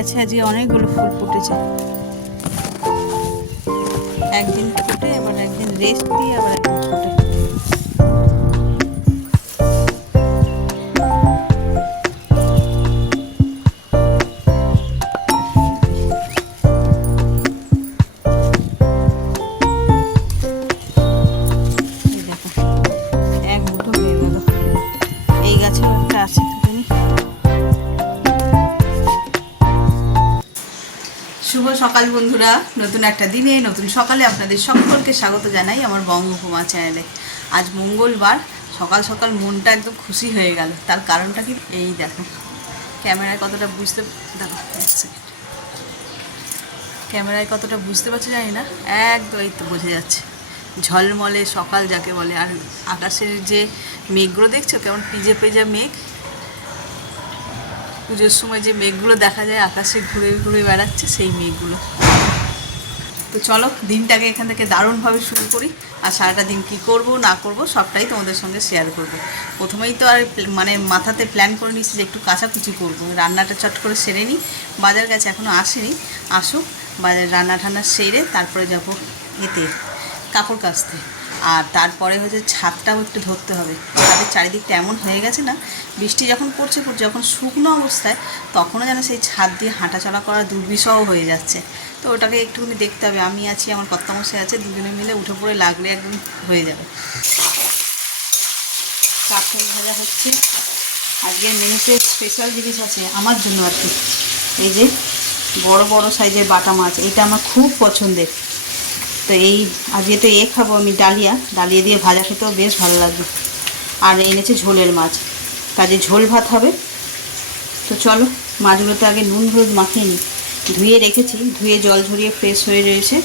গেছে, আজকে অনেকগুলো ফুল ফুটেছে। একদিন ফুটে আবার একদিন রেস্ট দিয়ে আবার একদিন ফুটে। এক মুঠো হয়ে গেল। এই গাছেও একটা আছে। শুভ সকাল বন্ধুরা, নতুন একটা দিনে নতুন সকালে আপনাদের সকলকে স্বাগত জানাই আমার বঙ্গভূমা চ্যানেলে। আজ মঙ্গলবার, সকাল সকাল মনটা একদম খুশি হয়ে গেল। তার কারণটা কি, এই দেখো ক্যামেরায় কতটা বুঝতে, দেখো এক সেকেন্ড, ক্যামেরায় কতটা বুঝতে পারছি জানি না, একদম এই তো বোঝা যাচ্ছে। ঝলমলে সকাল যাকে বলে। আর আকাশের যে মেঘগুলো দেখছো কেমন পিজে পেজা মেঘ, পুজোর সময় যে মেঘগুলো দেখা যায় আকাশে ঘুরে ঘুরে বেড়াচ্ছে, সেই মেঘগুলো। তো চলো দিনটাকে এখান থেকে দারুণভাবে শুরু করি। আর সারাটা দিন কী করব না করব সবটাই তোমাদের সঙ্গে শেয়ার করব। প্রথমেই তো আর মানে মাথাতে প্ল্যান করে নিচ্ছি যে একটু কাচাকুচি করব, রান্নাটা চট করে সেরে নিই। বাজার গেছে, এখনও আসেনি, আসুক, বাজার রান্না ঠান্না সেরে তারপরে যাব এতে কাপড় কাচতে। আর তারপরে হচ্ছে ছাদটাও একটু ধরতে হবে। ছাদের চারিদিকটা এমন হয়ে গেছে না, বৃষ্টি যখন পড়ছে যখন শুকনো অবস্থায় তখনও যেন সেই ছাদ দিয়ে হাঁটাচলা করা দুর্বিষহ হয়ে যাচ্ছে। তো ওটাকে একটুখানি দেখতে হবে। আমি আছি, আমার কর্তামশাই আছে, দুজনে মিলে উঠে পড়ে লাগলে একদম হয়ে যাবে। কাঁঠাল ভাজা হচ্ছে। আজকের মেনুতে স্পেশাল জিনিস আছে আমার জন্য আর কি। এই যে বড় বড় সাইজের বাটা মাছ, এটা আমার খুব পছন্দের। তো এই আজকে তো খাবো আমি, ডালিয়া দিয়ে ভাজা খেতেও বেশ ভালো লাগবে। আর এনেছে ঝোলের মাছ, কাজে ঝোল ভাত হবে। তো চলো মাছগুলো তো আগে নুন হলুদ মাখিয়ে নিই। ধুয়ে রেখেছি, ধুয়ে জল ঝরিয়ে ফ্রেশ হয়ে রয়েছে।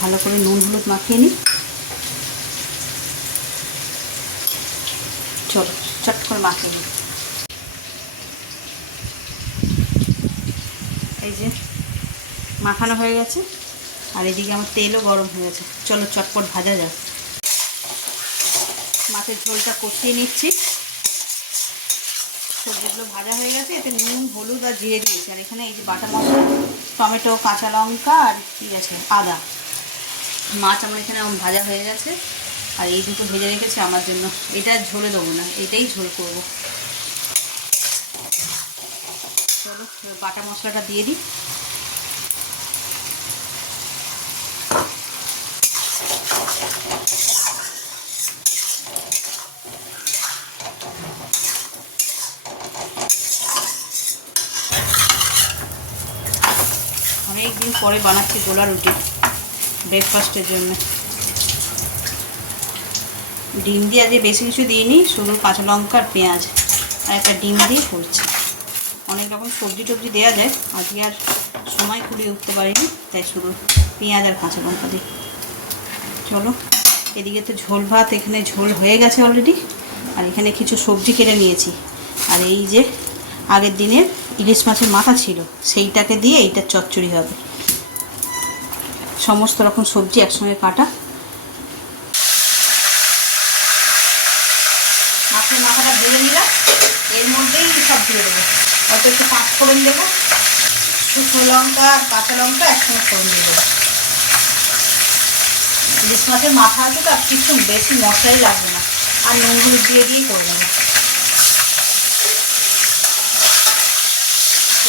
ভালো করে নুন হলুদ মাখিয়ে নিই। চলো চট করে মাখিয়ে নিই। এই যে মাখানো হয়ে গেছে, আর এদিকে আমার তেলও গরম হয়ে গেছে। চলো চটপট ভাজা যাক। মাছের ঝোলটা কষিয়ে নিচ্ছি। সবজিগুলো ভাজা হয়ে গেছে, এতে নুন হলুদ আর জিরে দিয়েছি। আর এখানে এই যে বাটা মশলা, টমেটো, কাঁচা লঙ্কা আর কি আছে আদা। মাছ আমার এখানে ভাজা হয়ে গেছে, আর এই দুটো ভেজে রেখেছি আমার জন্য। এটা ঝোলে দেবো না, এটাই ঝোল করব। চলো বাটা মশলাটা দিয়ে দিই। অনেকদিন পরে বানাচ্ছি গোলা রুটি ব্রেকফাস্টের জন্য। ডিম দিয়ে আজকে বেশি কিছু দিইনি, শুধু কাঁচা লঙ্কা আর পেঁয়াজ আর একটা ডিম দিয়ে করছি। অনেক রকম সবজি টবজি দেওয়া যায়, আজকে আর সময় কুড়িয়ে উঠতে পারিনি, তাই শুধু পেঁয়াজ আর কাঁচা লঙ্কা দিই। চলো এদিকে তো ঝোল ভাত, এখানে ঝোল হয়ে গেছে অলরেডি। আর এখানে কিছু সবজি কেটে নিয়েছি। আর এই যে আগের দিনের ইলিশ মাছের মাথা ছিল, সেইটাকে দিয়ে এইটার চচ্চড়ি হবে। সমস্ত রকম সবজি একসঙ্গে কাটা। মাছের মাথাটা ভেজে নিলাম, এর মধ্যেই সব দিয়ে দেবো। অল্প একটু পাঁচ ফোড়ন দেবো, শুকনো লঙ্কা আর কাঁচা লঙ্কা একসঙ্গে ফোড়ন দিয়ে দেবো। ইলিশ মাছের মাথা আছে তো আর কিছু বেশি মশলাই লাগবে না, আর নুন হলুদ দিয়েই করে দেবো।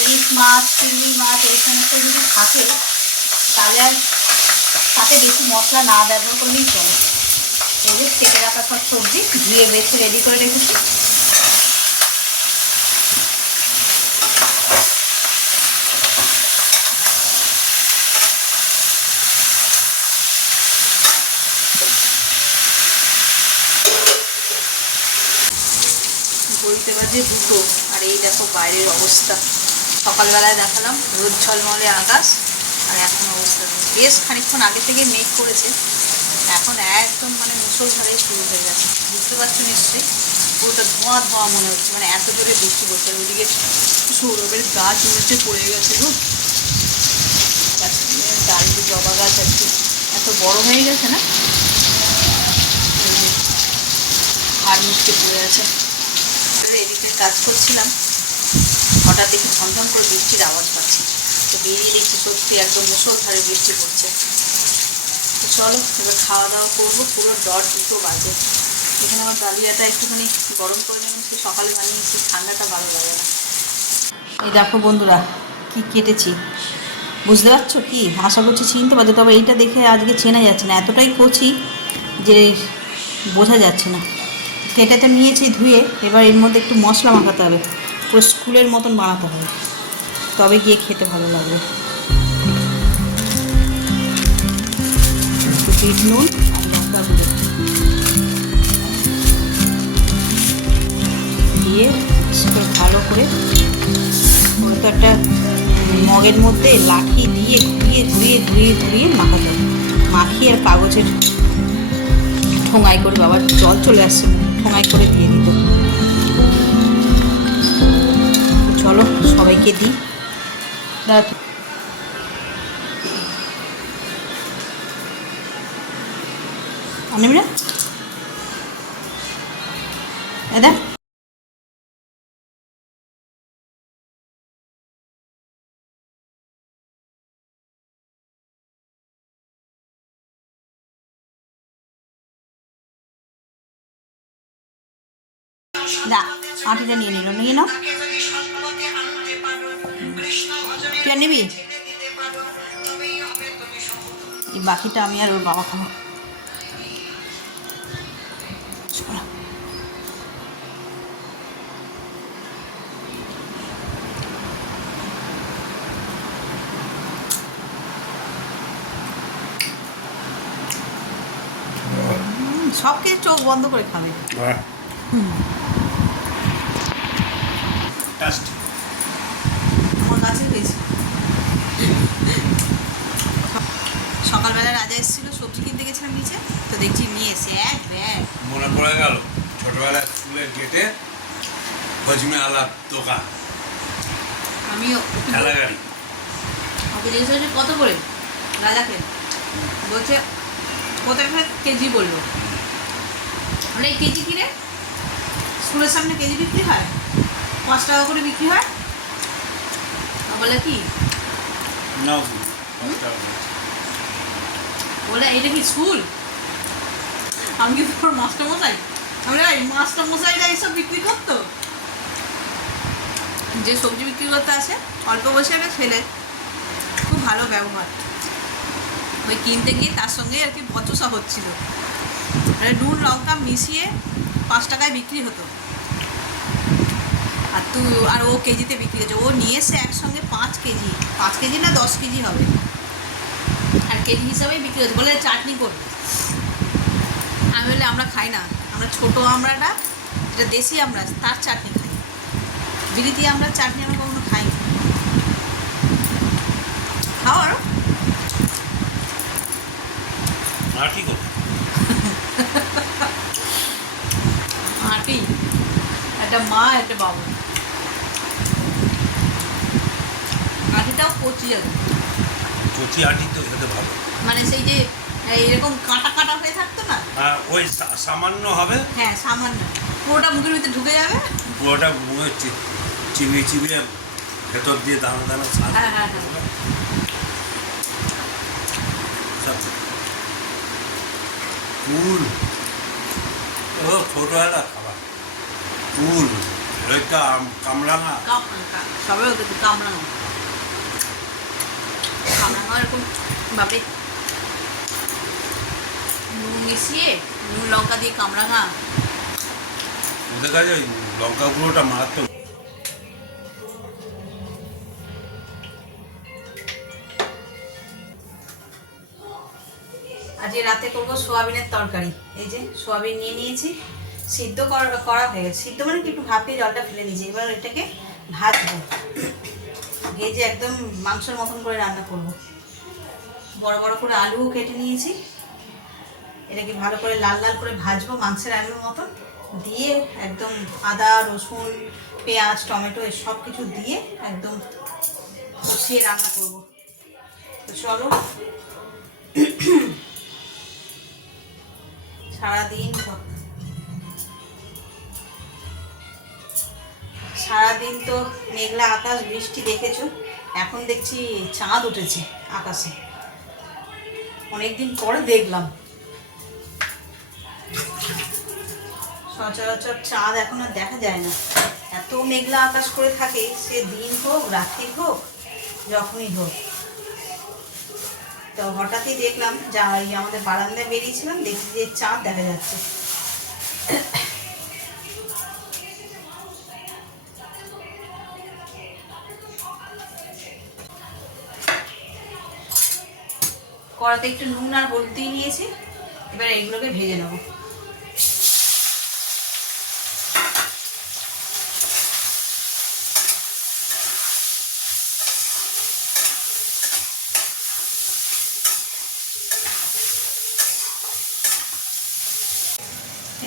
ইলিশ মাছ, চিংড়ি মাছ এই সমস্ত যদি থাকে তাহলে আর তাতে বেশি মশলা না ব্যবহার করলেই চলে। এই যে কেটে রাখা সব সবজি ধুয়ে বেছে রেডি করে রেখেছি। বলতে বাজে দুটো, আর এই দেখো বাইরের অবস্থা। সকালবেলায় দেখালাম রোদ ঝলমলে আকাশ, আর এখন অবস্থা বেশ খানিকক্ষণ আগে থেকে মেঘ করেছে, এখন একদম মানে মুষলধারে শুরু হয়ে গেছে। বুঝতে পারছো নিশ্চয়ই, পুরোটা ধোঁয়া ধোঁয়া মনে হচ্ছে, মানে এত জোরে বৃষ্টি পড়ছে। ওইদিকে সৌরভের গাছ উড়েছে পড়ে গেছে গো, ডাল জবা গাছ আর কি এত বড় হয়ে গেছে না, হাড় মুচকে পড়ে আছে। এদিকে কাজ করছিলাম, হঠাৎ দেখি ঝমঝম করে বৃষ্টির আওয়াজ পাচ্ছি। তো বেরিয়ে দেখছি সত্যি একদম মুষলধারে বৃষ্টি পড়ছে। তো চলো এবার খাওয়া দাওয়া করবো। পুরো 10-2 বাজে। এখানে আমার ডালিয়াটা একটুখানি গরম করে নেবেন, সে সকালে বানিয়েছি, ঠান্ডাটা ভালো লাগে না। এই দেখো বন্ধুরা কি কেটেছি, বুঝতে পারছো কি? আশা করছি চিনতে পারছো, তবে এইটা দেখে আজকে চেনা যাচ্ছে না, এতটাই কচি যে বোঝা যাচ্ছে না। কেটে তো নিয়েছি ধুয়ে, এবার এর মধ্যে একটু মশলা মাখাতে হবে, পুরো স্কুলের মতন বানাতে হবে, তবে গিয়ে খেতে ভালো লাগবে। একটু বিট নুন আর লঙ্কা গুঁড়ো দিয়ে ভালো করে, হয়তো একটা মগের মধ্যে লাঠি দিয়ে ঘুরিয়ে মাখাতে হবে। মাখিয়ে আর কাগজের ঠোঙাই করে, বাবার জল চলে আসছে, ঠোঙাই করে দিয়ে দিত। চলো সবাইকে দিই। আনবি না দাদা? না, আটিটা নিয়ে নিল, নিয়ে নাও। তুই আর নিবি? এই বাকিটা আমি আর ওর বাবা খাবো। সব কিছু চোখ বন্ধ করে খাবে। আমার কাছে পেয়েছি। সকালবেলা রাজা এসেছিল, সবজি কিনতে গেছিলাম নিচে, তো দেখছি নিয়ে এসে এক ব্যাগ। মনে পড়ে গেল ছোটবেলায় স্কুলের গেটে হজমে আলাপ দোকান, আমিও ঠেলা গাড়ি। ওকে জিজ্ঞেস করছি কত করে রাজাকে, বলছে কত টাকা কেজি বললো। বলে এই কেজি কিনে স্কুলের সামনে কেজি বিক্রি হয়, 5 টাকা করে বিক্রি হয়। বলে কি নাও বলে এইটা কি স্কুল? আমি কি তোর মাস্টারমশাই? আমি ভাই মাস্টারমশাইরা এইসব বিক্রি করতো। যে সবজি বিক্রি করতে আসে অল্প বয়সে একটা ছেলে, খুব ভালো ব্যবহার। ওই কিনতে গিয়ে তার সঙ্গে আর কি বচসা হচ্ছিল, নুন লঙ্কা মিশিয়ে 5 টাকায় বিক্রি হতো, আর ও কেজিতে বিক্রি হচ্ছে। ও নিয়ে এসে একসঙ্গে 5 কেজি না 10 কেজি হবে, আর কেজি হিসাবেই বিক্রি হচ্ছে। বলে চাটনি করবে। আমি বলে আমরা খাই না, আমরা ছোটো আমড়াটা, যেটা দেশি আমরা, তার চাটনি খাই। বিলিতি আমরা চাটনি আমরা কখনো খাই না। খাও আরো আটি, একটা মা একটা বাবা। আটিটাও কচি আছে, কচি আটি তো খেতে ভালো, মানে সেই যে এরকম কাটা কাটা হয়ে থাকতো না, ওই সামান্য হবে। হ্যাঁ সামান্য, পুরোটা মুখের ভিতরে ঢুকে যাবে, পুরোটা মুখে চিবিয়ে ভেতর দিয়ে দানা দানা স্বাদ। হ্যাঁ কুল, ও ছোটবেলা খাবার কুল, ওইটা কামরাঙা, সবাই ওদের কামড়ানো এরকম ভাবে নুন মিশিয়ে, নুন লঙ্কা দিয়ে কামরাঙা। ওদের কাছে ওই লঙ্কা গুঁড়োটা মারাত্মক। আজকে রাতে করবো সোয়াবিনের তরকারি। এই যে সোয়াবিন নিয়ে নিয়েছি, সিদ্ধ করা হয়ে গেছে। সিদ্ধ মানে কি একটু ভাপিয়ে জলটা ফেলে দিয়েছি। এবার এটাকে ভাজবো, ভেজে একদম মাংসের মতন করে রান্না করব। বড় বড় করে আলুও কেটে নিয়েছি, এটাকে ভালো করে লাল লাল করে ভাজবো মাংসের আলুর মতন, দিয়ে একদম আদা রসুন পেঁয়াজ টমেটো সব কিছু দিয়ে একদম কষিয়ে রান্না করবো। তো চলো, সারাদিন সারাদিন তো মেঘলা আকাশ, বৃষ্টি দেখেছো, এখন দেখছি চাঁদ উঠেছে আকাশে, অনেকদিন পরে দেখলাম। সচরাচর চাঁদ এখন আর দেখা যায় না, এত মেঘলা আকাশ করে থাকে, সে দিন হোক রাত্রি হোক যখনই হোক। তো হঠাৎই দেখলাম, যা আমাদের বারান্দায় বেরিয়েছিলাম, দেখছি যে চাঁদ দেখা যাচ্ছে। কড়াতে একটু নুন আর হলুদ দিয়ে নিয়েছি, এবার এইগুলোকে ভেজে নেব।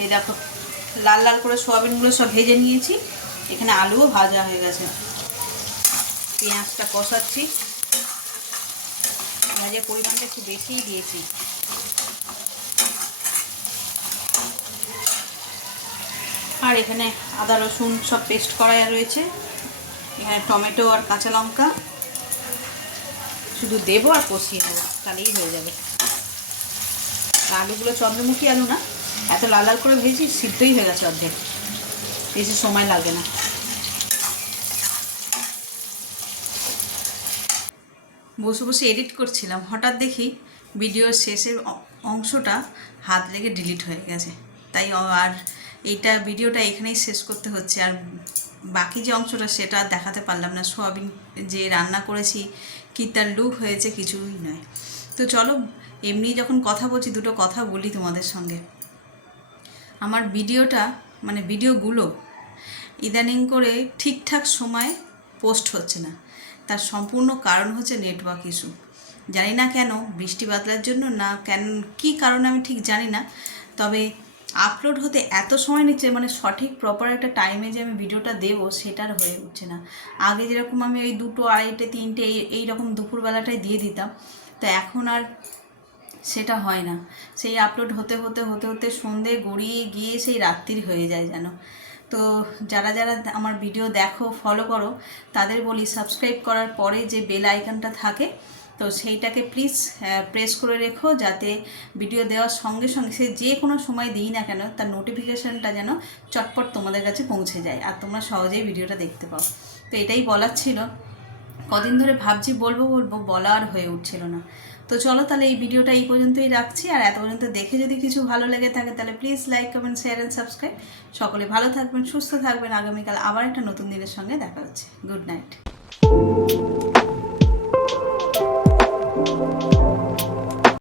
এই দেখো লাল লাল করে সোয়াবিনগুলো সব ভেজে নিয়েছি, এখানে আলুও ভাজা হয়ে গেছে। পেঁয়াজটা কষাচ্ছি, পেঁয়াজের পরিমাণটা একটু বেশিই দিয়েছি। আর এখানে আদা রসুন সব পেস্ট করা রয়েছে, এখানে টমেটো আর কাঁচা লঙ্কা শুধু দেবো আর কষিয়ে নেবো, তাহলেই হয়ে যাবে। আলুগুলো চন্দ্রমুখী আলু না, এত লাল লাল করে ভেজেছি, সিদ্ধই হয়ে গেছে অর্ধেক, বেশি সময় লাগে না। বসে বসে এডিট করছিলাম, হঠাৎ দেখি ভিডিওর শেষের অংশটা হাত লেগে ডিলিট হয়ে গেছে, তাই আর এইটা ভিডিওটা এখানেই শেষ করতে হচ্ছে। আর বাকি যে অংশটা সেটা দেখাতে পারলাম না, সোয়াবিন যে রান্না করেছি কি তার লুক হয়েছে কিছুই নয়। তো চলো, এমনি যখন কথা বলছি দুটো কথা বলি তোমাদের সঙ্গে। আমার ভিডিওটা মানে ভিডিওগুলো ইদানিং করে ঠিকঠাক সময়ে পোস্ট হচ্ছে না, তার সম্পূর্ণ কারণ হচ্ছে নেটওয়ার্ক ইস্যু। জানি না কেন, বৃষ্টি বাদলার জন্য না কেন, কী কারণে আমি ঠিক জানি না, তবে আপলোড হতে এত সময় নিচ্ছে, মানে সঠিক প্রপার একটা টাইমে যে আমি ভিডিওটা দেবো সেটার হয়ে উঠছে না। আগে যেরকম আমি ওই 2টো, 2:30, 3টে এইরকম দুপুরবেলাটাই দিয়ে দিতাম, তো এখন আর সেটা হয় না। সেই আপলোড হতে হতে হতে হতে সন্ধে গড়িয়ে গিয়ে সেই রাত্রির হয়ে যায় যেন। তো যারা যারা আমার ভিডিও দেখো, ফলো করো, তাদের বলি সাবস্ক্রাইব করার পরে যে বেল আইকনটা থাকে, তো সেইটাকে প্লিজ প্রেস করে রেখো, যাতে ভিডিও দেওয়ার সঙ্গে সঙ্গে সে যে কোনো সময় দিই না কেন তার নোটিফিকেশানটা যেন চটপট তোমাদের কাছে পৌঁছে যায় আর তোমরা সহজেই ভিডিওটা দেখতে পাও। তো এটাই বলার ছিল, কদিন ধরে ভাবছি বলবো বলবো, বলা আর হয়ে উঠছিল না। তো চলো তাহলে এই ভিডিওটা এই পর্যন্তই রাখছি, আর এত পর্যন্ত দেখে যদি কিছু ভালো লেগে থাকে তাহলে please like, comment, share and subscribe. সকলে ভালো থাকবেন, সুস্থ থাকবেন। আগামীকাল আবার একটা নতুন দিনের সঙ্গে দেখা হচ্ছে। Good night.